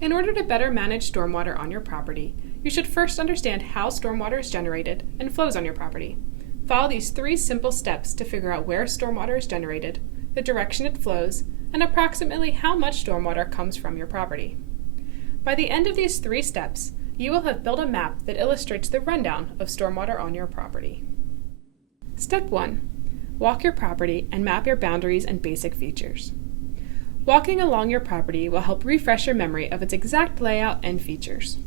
In order to better manage stormwater on your property, you should first understand how stormwater is generated and flows on your property. Follow these 3 simple steps to figure out where stormwater is generated, the direction it flows, and approximately how much stormwater comes from your property. By the end of these 3 steps, you will have built a map that illustrates the rundown of stormwater on your property. Step 1. Walk your property and map your boundaries and basic features. Walking along your property will help refresh your memory of its exact layout and features.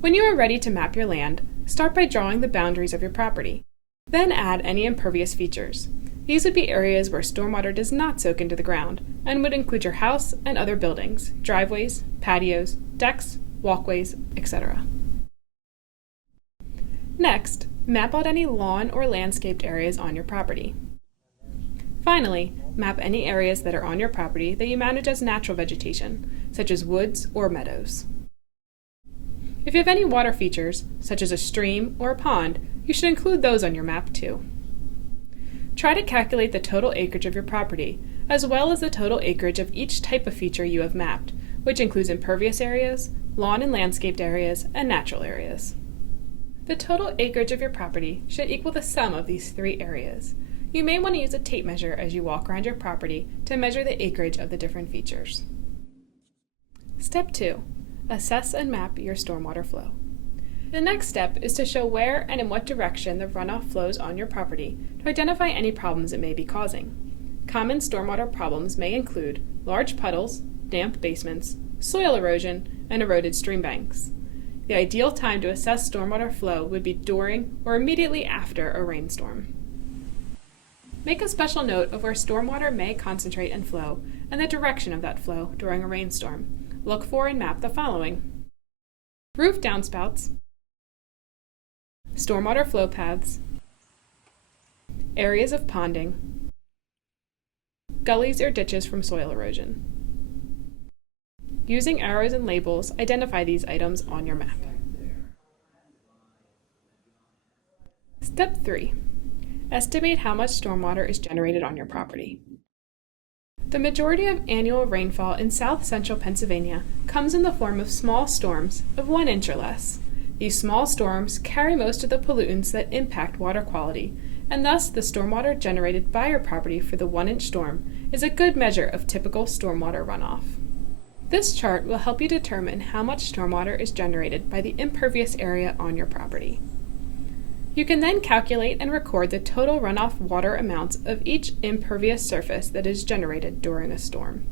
When you are ready to map your land, start by drawing the boundaries of your property. Then add any impervious features. These would be areas where stormwater does not soak into the ground and would include your house and other buildings, driveways, patios, decks, walkways, etc. Next, map out any lawn or landscaped areas on your property. Finally, map any areas that are on your property that you manage as natural vegetation, such as woods or meadows. If you have any water features, such as a stream or a pond, you should include those on your map too. Try to calculate the total acreage of your property, as well as the total acreage of each type of feature you have mapped, which includes impervious areas, lawn and landscaped areas, and natural areas. The total acreage of your property should equal the sum of these 3 areas. You may want to use a tape measure as you walk around your property to measure the acreage of the different features. Step 2. Assess and map your stormwater flow. The next step is to show where and in what direction the runoff flows on your property to identify any problems it may be causing. Common stormwater problems may include large puddles, damp basements, soil erosion, and eroded stream banks. The ideal time to assess stormwater flow would be during or immediately after a rainstorm. Make a special note of where stormwater may concentrate and flow and the direction of that flow during a rainstorm. Look for and map the following: roof downspouts, stormwater flow paths, areas of ponding, gullies or ditches from soil erosion. Using arrows and labels, identify these items on your map. Step 3. Estimate how much stormwater is generated on your property. The majority of annual rainfall in south central Pennsylvania comes in the form of small storms of 1 inch or less. These small storms carry most of the pollutants that impact water quality, and thus the stormwater generated by your property for the 1 inch storm is a good measure of typical stormwater runoff. This chart will help you determine how much stormwater is generated by the impervious area on your property. You can then calculate and record the total runoff water amounts of each impervious surface that is generated during a storm.